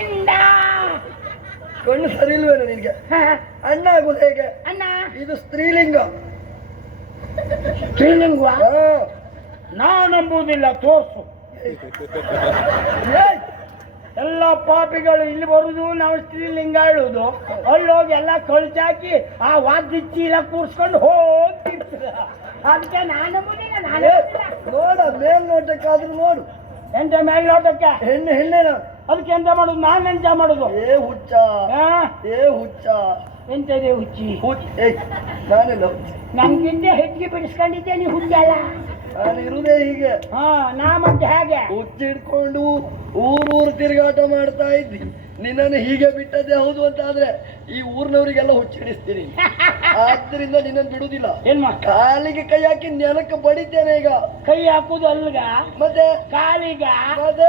ಗಂಡ. ಕಣ್ಣು ಸರಿ ಇಲ್ವೇನೋ ನಿನ್ಗೆ? ಅಣ್ಣ ಆಗುದು ಹೇಗೆ? ಅಣ್ಣ ಇದು ಸ್ತ್ರೀಲಿಂಗ. ಸ್ತ್ರೀಲಿಂಗ ಹಾ. ನಾನಂಬುದಿಲ್ಲ, ತೋರ್ಸು. ಏಯ್! ಎಲ್ಲ ಪಾಪಿಗಳು ಇಲ್ಲಿ ಬರುದು, ನಾವು ಸ್ತ್ರೀಲಿಂಗ ಹೇಳುದು. ಅಲ್ಲೋಗಿ ಎಲ್ಲ ಕಳ್ಚಾಕಿ ಆ ವಾದ್ಯ ಚೀಲ ಕೂರ್ಸ್ಕೊಂಡು ಹೋಗ್ತಿರ್ತ. ಅದಕ್ಕೆ ನಾನಂಬುದಿಲ್ಲ, ನೋಡ ಮೇಲ್ನೋಟಕ್ಕಾದ್ರೂ ನೋಡು. ಎಂತ ಮೇಲ್ನೋಟಕ್ಕೆ ಹೆಣ್ಣೇನ? ಅದಕ್ಕೆ ಎಂತ ಮಾಡುದು? ನಾನೆಂತ ಮಾಡುದು? ಏ ಹುಚ್ಚ, ಏ ಹುಚ್ಚ, ಎಂತದೆ ಹುಚ್ಚಿ? ಏಯ್ ನಾನೆಲ್ಲ ಹುಚ್ಚಿ. ನಮ್ಗಿಂತ ಹೆಚ್ಚಿಗೆ ಬಿಡಿಸ್ಕೊಂಡಿದ್ದೆ, ನೀ ಹುಚ್ಚಲ್ಲ. ನಾನು ಇರುದೇ ಹೀಗೆ. ಹಾ, ನಾ ಮತ್ತೆ ಹೇಗೆ ಹುಚ್ಚಿ ಹಿಡ್ಕೊಂಡು ಊರೂರು ತಿರುಗಾಟ ಮಾಡ್ತಾ ಇದ್ದಿ. ನಿನ್ನನ್ನು ಹೀಗೆ ಬಿಟ್ಟದ್ದೇ ಹೌದು ಅಂತ ಆದ್ರೆ ಈ ಊರಿನವರಿಗೆಲ್ಲ ಹುಚ್ಚಿಡಿಸ್ತೀನಿ. ಆದ್ರಿಂದ ನಿನ್ನನ್ನು ಬಿಡುದಿಲ್ಲ. ಏನ್ ಕಾಲಿಗೆ ಕೈ ಹಾಕಿ ನೆಲಕ್ಕೆ ಬಡಿದ್ದೇನೆ ಈಗ. ಕೈ ಹಾಕುದು ಅಲ್ಗ, ಮತ್ತೆ ಕಾಲಿಗ. ಮತ್ತೆ